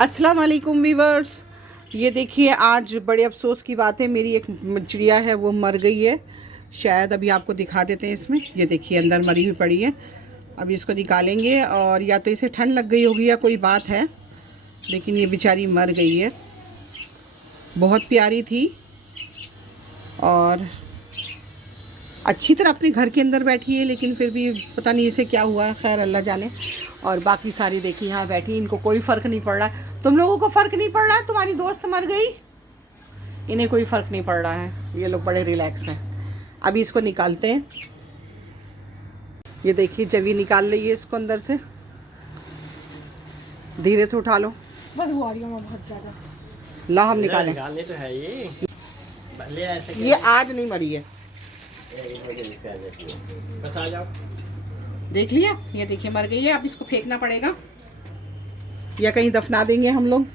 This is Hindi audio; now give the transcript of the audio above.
अस्सलाम वालेकुम वीवर्स। ये देखिए, आज बड़े अफसोस की बात है, मेरी एक चिड़िया है वो मर गई है। शायद अभी आपको दिखा देते हैं। इसमें ये देखिए अंदर मरी हुई पड़ी है। अभी इसको निकालेंगे और या तो इसे ठंड लग गई होगी या कोई बात है, लेकिन ये बेचारी मर गई है। बहुत प्यारी थी और अच्छी तरह अपने घर के अंदर बैठी है, लेकिन फिर भी पता नहीं इसे क्या हुआ, खैर अल्लाह जाने। और बाकी सारी देखिए यहाँ बैठी, इनको कोई फ़र्क नहीं पड़ रहा है। तुम लोगों को फ़र्क नहीं पड़ रहा है? तुम्हारी दोस्त मर गई, इन्हें कोई फ़र्क नहीं पड़ रहा है। ये लोग बड़े रिलैक्स हैं। अभी इसको निकालते हैं। ये देखिए जब ये निकाल रही है इसको अंदर से, धीरे से उठा लो। बदबू आ रही है बहुत ज़्यादा। ला हम निकालें। तो है ये आज नहीं मरी है। बस आ जाओ। देख लिया, ये देखिए मर गई है। अब इसको फेंकना पड़ेगा या कहीं दफना देंगे हम लोग।